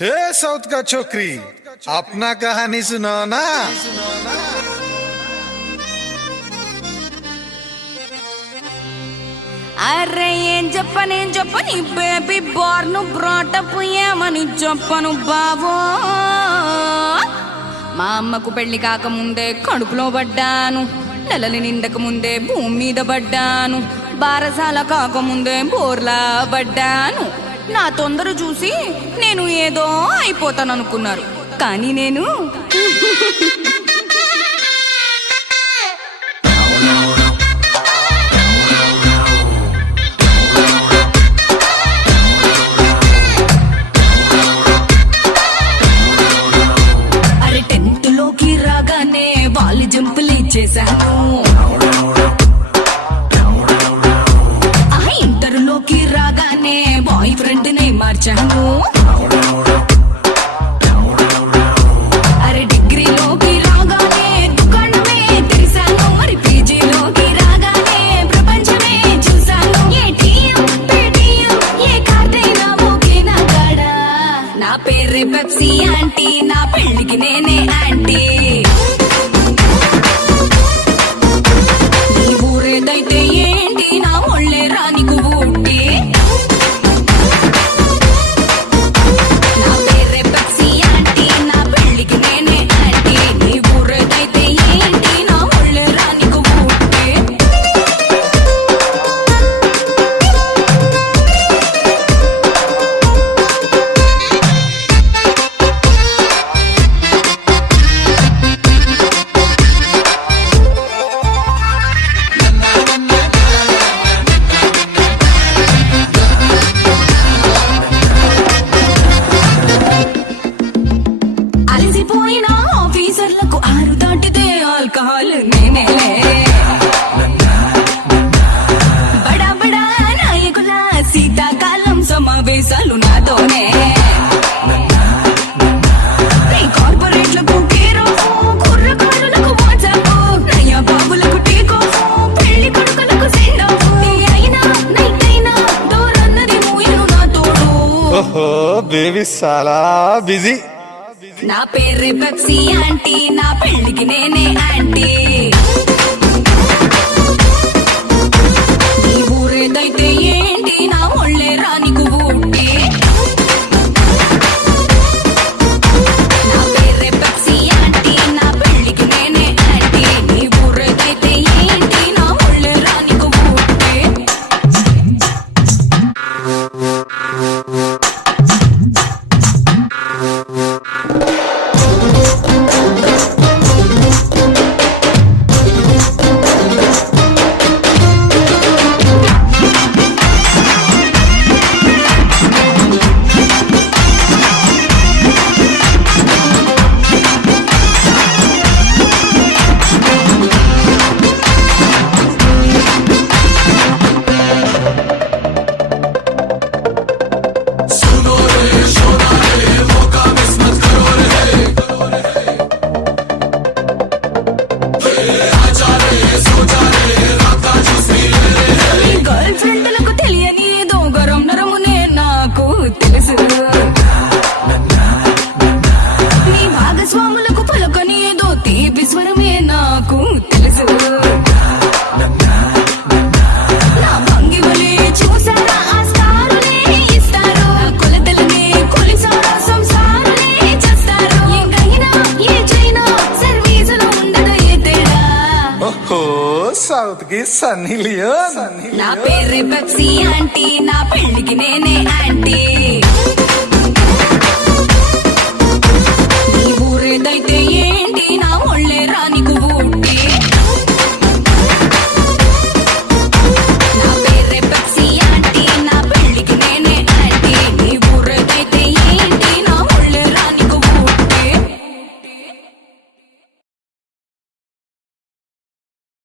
हे south का छोकरी, अपना कहानी सुनाओ ना। అరే ఏం చెప్పని బేబీ బార్న్ బ్రాటప్ ఏమని చెప్పను బావో. మా అమ్మకు పెళ్లి కాకముందే కడుపులో పడ్డాను, నెలలు నిండక ముందే భూమి మీద పడ్డాను, బారసాల కాకముందే బోర్లా పడ్డాను. నా తొందర చూసి నేను ఏదో అయిపోతాను అనుకున్నారు, కానీ నేను చేశాను. ఇంటర్లోకి రాగానే బాయ్ ఫ్రెండ్ నే మార్చాను. అరే డిగ్రీలోకి రాగానే దుకాణమే తెరిశాను. మరి పీజీలోకి రాగానే ప్రపంచమే చూశాను. ఏటీఎం పేటీఎం ఏ కార్డైనా ఓకేనా కాడా. నా పేరే పెప్సీ ఆంటీ, నా పెళ్లికి నేనే ఆంటీ. అయితే ఏంటి నా ఒళ్ళే రానికు ఊటి. నా పేరే పెప్సీ ఆంటీ, నా పెళ్లికి నేనే ఆంటీ. నీ ఊరేదైతే ఏంటి నా ఒళ్ళే రానికు ఊటి. ఆఫీసర్లకు 6 దాటితే ఆల్కహాల్ నేనేలే. బడా బడా నాయకుల శీతాకాలం సమావేశాలు నాతోనే. కార్పొరేట్లకు కేరాఫ్, కుర్రకారులకు వాట్సాప్, నయ్యా బాబులకు టేక్ ఆఫ్, పెళ్లి కొడుకులకు సెండ్ ఆఫ్. అయినా నైట్ అయినా దూరన్నది మూయను నా తోడు. ఓహో బేబీ చాలా బిజీ. నా పేరే పెప్సీ ఆంటీ, నా పెళ్లికి నేనే ఆంటీ. నీ ఊరేదైతే ఏంటి నా ఒళ్ళే రానికు ఊటి. నా పేరే పెప్సీ ఆంటీ, నా పెళ్లికి నేనే ఆంటీ. నీ ఊరేదైతే ఏంటి నా ఒళ్ళే రానికు ఊటి. స్వాములకు పలకని ఏదో తీపి స్వరమే నాకు తెలుసు. నా భంగిమలే చూసారా ఆ స్టారులే ఇస్తారు. కొలతలనే కొలిసారా సంసారులే చేస్తారు. ఎంకైనా ఏ చైనా సర్వీసులో ఉండదు ఏ తేడా. ఓహో సౌత్ కి సన్నీ లియోన్. నా పేరే పెప్సీ ఆంటీ, నా పెళ్లికి నేనే ఆంటీ.